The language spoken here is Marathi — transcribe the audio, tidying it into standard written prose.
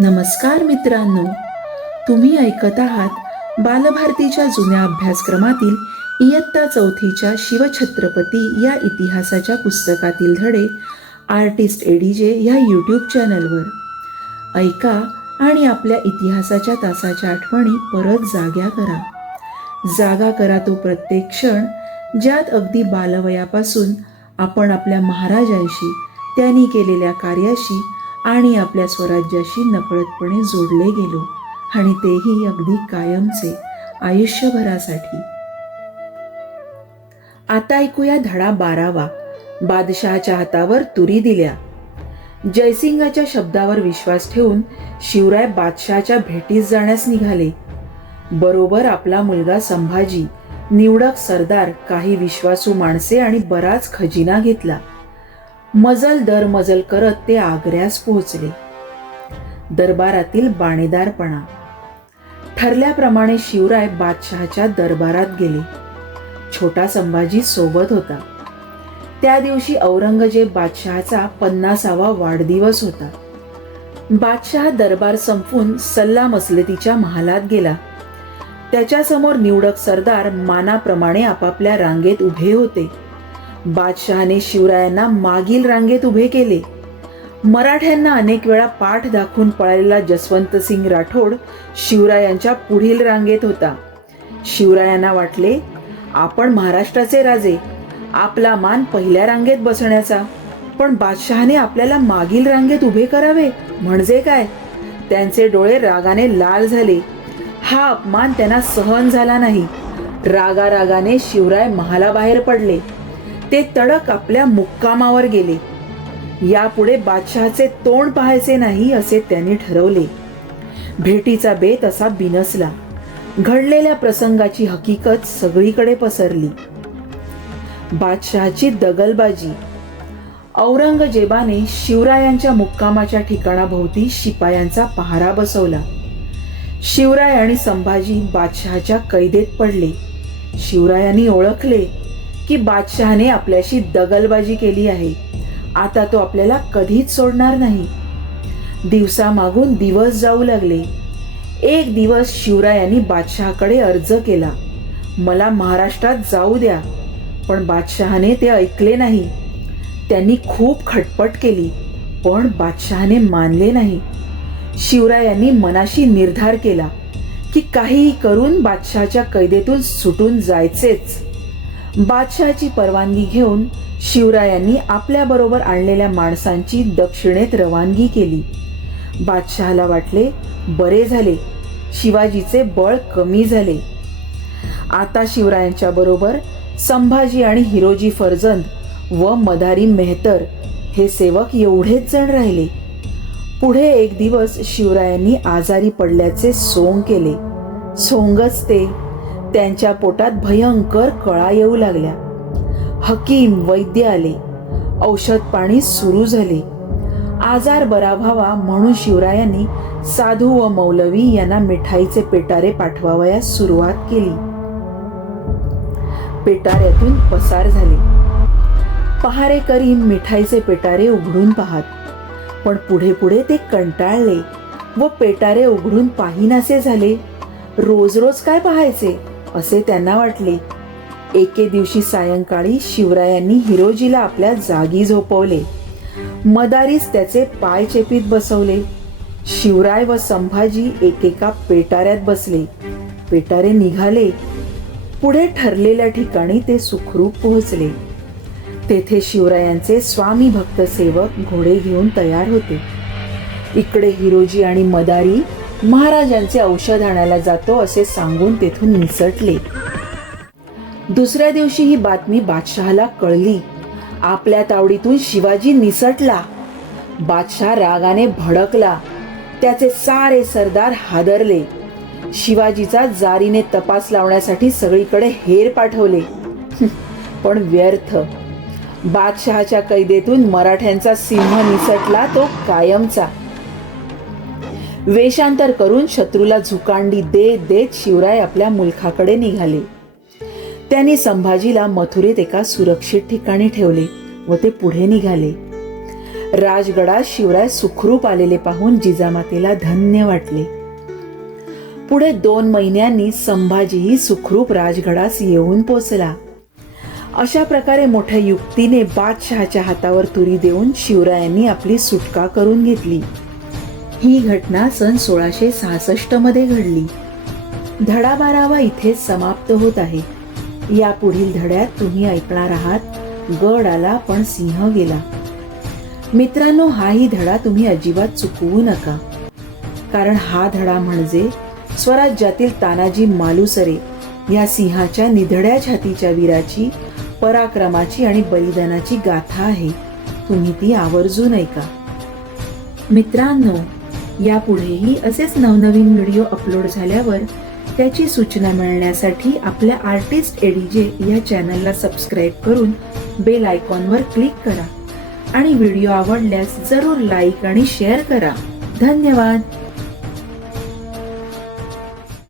नमस्कार मित्रांनो, तुम्ही ऐकत आहात बालभारतीच्या जुन्या अभ्यासक्रमातील इयत्ता चौथीच्या शिवछत्रपती या इतिहासाच्या पुस्तकातील धडे आर्टिस्ट एडीजे ह्या यूट्यूब चॅनलवर ऐका आणि आपल्या इतिहासाच्या तासाच्या आठवणी परत जागा करा तो प्रत्येक क्षण, ज्यात अगदी बालवयापासून आपण आपल्या महाराजांशी, त्यांनी केलेल्या कार्याशी आणि आपल्या स्वराज्याशी नकळतपणे जोडले गेलो, आणि तेही अगदी कायमचे, आयुष्यभरासाठी. आता ऐकूया धडा 12वा. बादशहाच्या हातावर तुरी दिल्या. जयसिंगाच्या शब्दावर विश्वास ठेवून शिवराय बादशहाच्या भेटीस जाण्यास निघाले. बरोबर आपला मुलगा संभाजी, निवडक सरदार, काही विश्वासू माणसे आणि बराच खजिना घेतला. मजल दर मजल करत ते आग्र्यास पोहोचले. दरबारातील बाणेदारपणा. ठरल्याप्रमाणे शिवराय बादशहाच्या दरबारात गेले. छोटा संभाजी सोबत होता. त्या दिवशी औरंगजेब बादशहाचा 50वा वाढदिवस होता. बादशहा दरबार संपवून सल्ला मसलतीच्या महालात गेला. त्याच्यासमोर निवडक सरदार मानाप्रमाणे आपापल्या रांगेत उभे होते. बादशहाने शिवरायांना मागील रांगेत उभे केले. मराठ्यांना अनेक वेळा पाठ दाखवून पळालेला जसवंतसिंग राठोड शिवरायांच्या पुढील रांगेत होता. शिवरायांना वाटले, आपण महाराष्ट्राचे राजे, आपला मान पहिल्या रांगेत बसण्याचा, पण बादशहाने आपल्याला मागील रांगेत उभे करावे म्हणजे काय? त्यांचे डोळे रागाने लाल झाले. हा अपमान त्यांना सहन झाला नाही. रागाने शिवराय महालाबाहेर पडले. ते तडक आपल्या मुक्कामावर गेले. यापुढे बादशहाचे तोंड पाहायचे नाही असे त्यांनी ठरवले. भेटीचा बेत असा बिनसला. घडलेल्या प्रसंगाची हकीकत सगळीकडे पसरली. बादशहाची दगलबाजी. औरंगजेबाने शिवरायांच्या मुक्कामाच्या ठिकाणाभोवती शिपायांचा पहारा बसवला. शिवराय आणि संभाजी बादशहाच्या कैदेत पडले. शिवरायांनी ओळखले की बादशहाने आपल्याशी दगलबाजी केली आहे. आता तो आपल्याला कधीच सोडणार नाही. दिवसामागून दिवस जाऊ लागले. एक दिवस शिवरायांनी बादशहाकडे अर्ज केला, मला महाराष्ट्रात जाऊ द्या. पण बादशहाने ते ऐकले नाही. त्यांनी खूप खटपट केली, पण बादशहाने मानले नाही. शिवरायांनी मनाशी निर्धार केला की काहीही करून बादशहाच्या कैदेतून सुटून जायचेच. बादशहाची परवानगी घेऊन शिवरायांनी आपल्याबरोबर आणलेल्या माणसांची दक्षिणेत रवानगी केली. बादशहाला वाटले, बरे झाले, शिवाजीचे बळ कमी झाले. आता शिवरायांच्या बरोबर संभाजी आणि हिरोजी फर्जंद व मदारी मेहतर हे सेवक एवढेच जण राहिले. पुढे एक दिवस शिवरायांनी आजारी पडल्याचे सोंग केले. सोंगच ते, त्यांच्या पोटात भयंकर कळा येऊ लागल्या. हकीम वैद्य आले. औषध पाणी सुरू झाले. आजार बरा व्हावा म्हणून शिवरायांनी साधू व मौलवी यांना मिठाईचे पेटारे पाठवावयास सुरुवात केली. पेटाऱ्यातून पसार झाले. पहारेकरी मिठाईचे पेटारे उघडून पाहत, पण पुढे ते कंटाळले व पेटारे उघडून पाहिनासे झाले. रोज काय पाहायचे असे त्यांना वाटले. एके दिवशी सायंकाळी शिवरायांनी हिरोजीला आपल्या जागी झोपवले. मदारीस त्याचे पाय चेपीत बसवले. शिवराय व संभाजी एकेका पेटाऱ्यात बसले. पेटारे निघाले. पुढे ठरलेल्या ठिकाणी ते सुखरूप पोहोचले. तेथे शिवरायांचे स्वामी भक्त सेवक घोडे घेऊन तयार होते. इकडे हिरोजी आणि मदारी महाराजांचे औषध आणायला जातो असे सांगून तेथून निसटले. दुसऱ्या दिवशी ही बातमी बादशहाला कळली. आपल्या तावडीतून शिवाजी निसटला. बादशाह रागाने भडकला. त्याचे सारे सरदार हादरले. शिवाजीचा जारीने तपास लावण्यासाठी सगळीकडे हेर पाठवले, पण व्यर्थ. बादशहाच्या कैदेतून मराठ्यांचा सिंह निसटला, तो कायमचा. वेषांतर करून शत्रूला झुकांडी देत शिवराय आपल्या मुलखाकडे निघाले. त्यांनी संभाजीला मथुरेत एका सुरक्षित ठिकाणी ठेवले व ते पुढे निघाले. राजगडात शिवराय सुखरूप आलेले पाहून जिजामातेला धन्य वाटले. पुढे 2 महिन्यांनी संभाजीही सुखरूप राजगडास येऊन पोचला. अशा प्रकारे मोठ्या युक्तीने बादशहाच्या हातावर तुरी देऊन शिवरायांनी आपली सुटका करून घेतली. ही घटना सन 1666 मध्ये घडली. धडा 12वा इथेच समाप्त होत आहे. या पुढील धड्यात तुम्ही ऐकणार आहात गड आला पण सिंह गेला. मित्रांनो, हाही धडा तुम्ही अजिबात चुकवू नका, कारण हा धडा म्हणजे स्वराज्यातील तानाजी मालुसरे या सिंहाच्या निधड्या छातीच्या वीराची, पराक्रमाची आणि बलिदानाची गाथा आहे. तुम्ही ती आवर्जून ऐका. मित्रांनो, यापुढेही असेच नवनवीन व्हिडिओ अपलोड झाल्यावर त्याची सूचना मिळण्यासाठी आपल्या आर्टिस्ट एडीजे या चॅनलला सबस्क्राईब करून बेल आयकॉनवर क्लिक करा आणि व्हिडिओ आवडल्यास जरूर लाईक आणि शेअर करा. धन्यवाद.